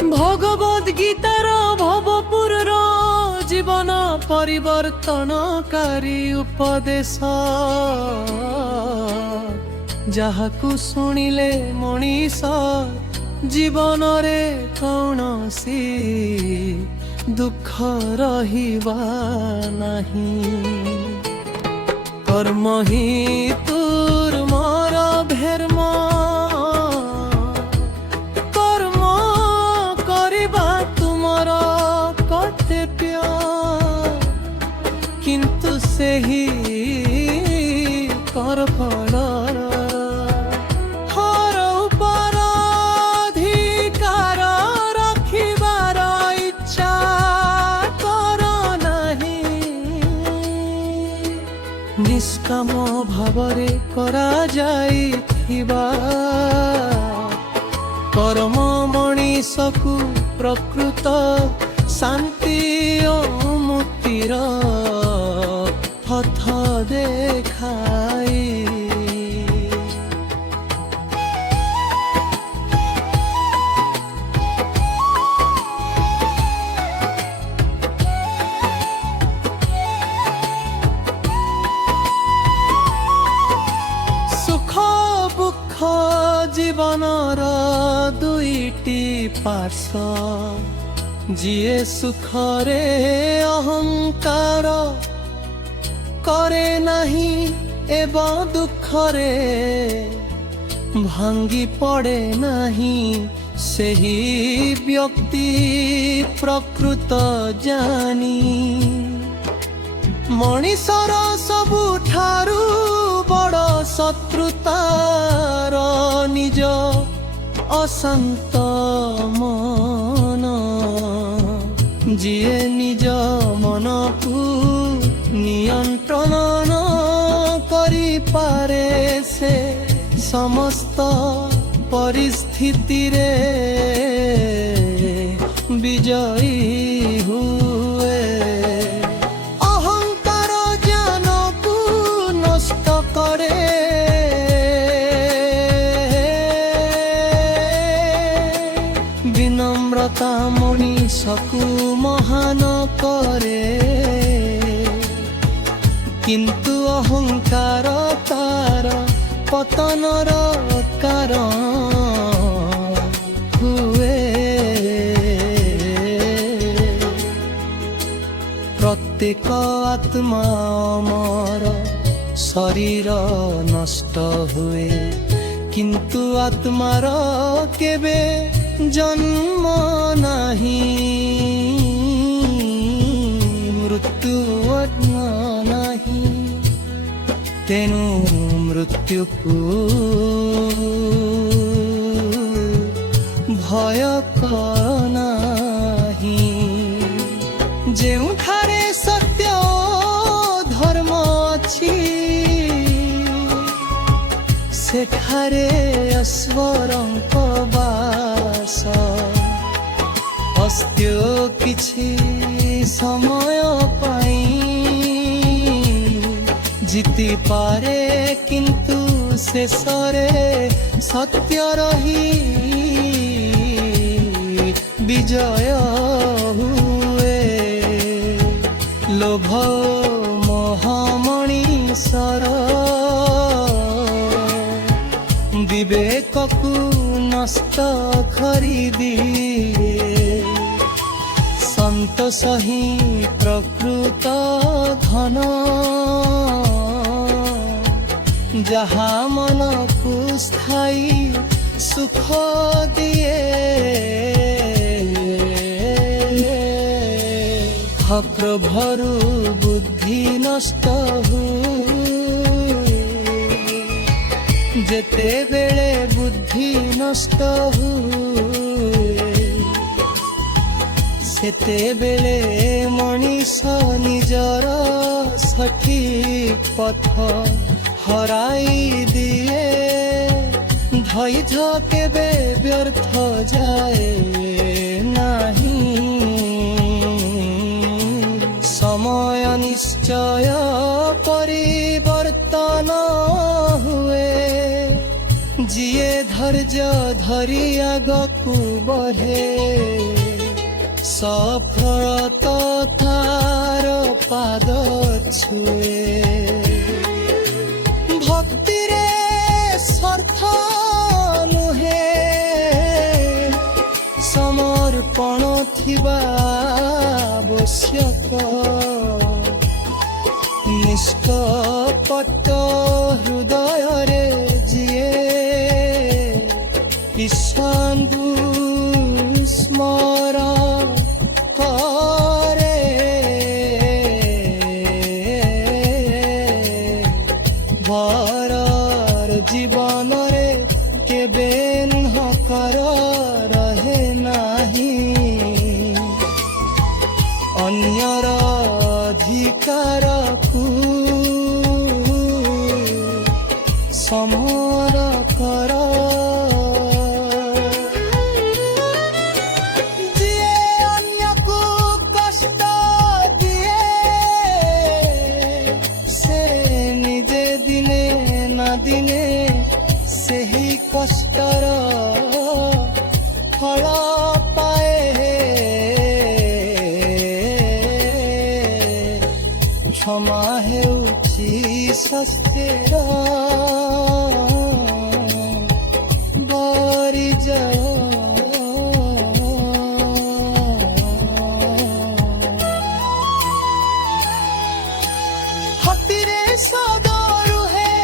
Bhagavad guitar भवपुर जीवन परिवर्तनकारी उपदेश जहाकु सुनिले मनीष जीवन रे कौनसी दुख रहिबा नहीं। कर्म ही तोर मोर भेर्म कर्म करिबा तुमर कर्तव्य किंतु सेही कर फल निष्काम भावरे करा जाइथिबा कर्म मनीषकु प्रकृत शांति ओ मुक्तिर पथ देखाई। जीवनर दुईटी पार्श्व जिए सुखरे अहंकार करे नहीं एवं दुखरे भांगी पड़े नहीं सेही व्यक्ति प्रकृत जानी। मनीषर सबुठारु बड़ शत्रुतार निज अशांत मन जिए निज मन को नियंत्रण न करि पारे से समस्त परिस्थिति रे विजयी हुए। अहंकार ज्ञान को नष्ट करे विनम्रता मनीषकु महान करे किंतु अहंकार तार पतनर कारण हुए। प्रत्येक आत्मा अमर शरीर नष्ट हुए किंतु आत्मार केबे जन्म नहीं मृत्यु नहीं तेनु मृत्यु को भय नहीं। जेउठारे सत्य धर्म अछि सेठारे ईश्वरंक वास अस्त्य किछि समय पाई जीति पारे किंतु शेषरे सत्य रही विजय हुए। लोभ महामणिषर विवेक को नष्ट खरीदिए संतोष ही प्रकृत धन जहाँ मन को स्थायी सुख दिए। प्रभरु बुद्धि नष्ट हुए जेते बेले बुद्धि नष्ट हुए सेते बेले मनीष निजर सठिक पथ हराई दिए। धैर्य केबे व्यर्थ जाए नहीं समय निश्चय परिवर्तन हुए जिए धैर्य धरी आगकु ଆଗକୁ ବଢ଼େ ସଫଳତା ତାର ପାଦ ଛୁଏ ଭକ୍ତିରେ ସ୍ୱାର୍ଥ ନୁହେଁ ସମର୍ପଣ ଥିବା ଆବଶ୍ୟକ ନିଷ୍କପଟ ହୃଦୟରେ ଯିଏ ଈଶାଙ୍କୁ ସ୍ମରଣ କରେ ଭରର ଜୀବନରେ କେବେ ହକାର ରହେ ନାହିଁ ଅନ୍ୟର ଅଧିକାରକୁ ସମର କର ଯିଏ ଅନ୍ୟକୁ କଷ୍ଟ ଦିଏ ସେ ନିଜେ ଦିନେ ନା ଦିନେ ସେହି କଷ୍ଟର ଫଳ ପାଏ क्षमा ହେଉଛି ସ୍ୱାସ୍ଥ୍ୟର ପରିଚୟ ହାତୀରେ ସଦ ରୁହେ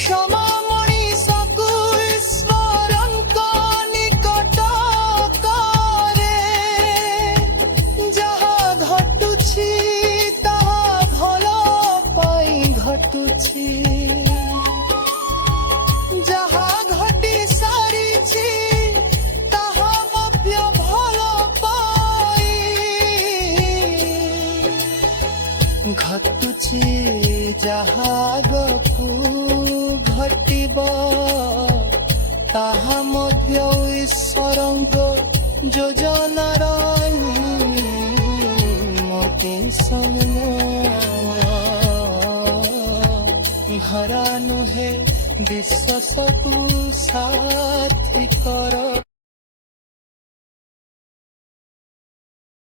କ୍ଷମା ମଣିଷକୁ ଈଶ୍ୱରଙ୍କ ନିକଟ ଘଟୁଛି ଯାହା ଘଟି ସାରିଛି ତାହା ମଧ୍ୟ ଭଲ ପାଇ ଘଟୁଛି ଯାହା ଆଗକୁ ଘଟିବ ତାହା ମଧ୍ୟ ଈଶ୍ୱରଙ୍କ ଯୋଜନାର ମୋଟେ ଘରା ନୁହେଁ ବିଶ୍ୱାସକୁ ସାଥୀ କର।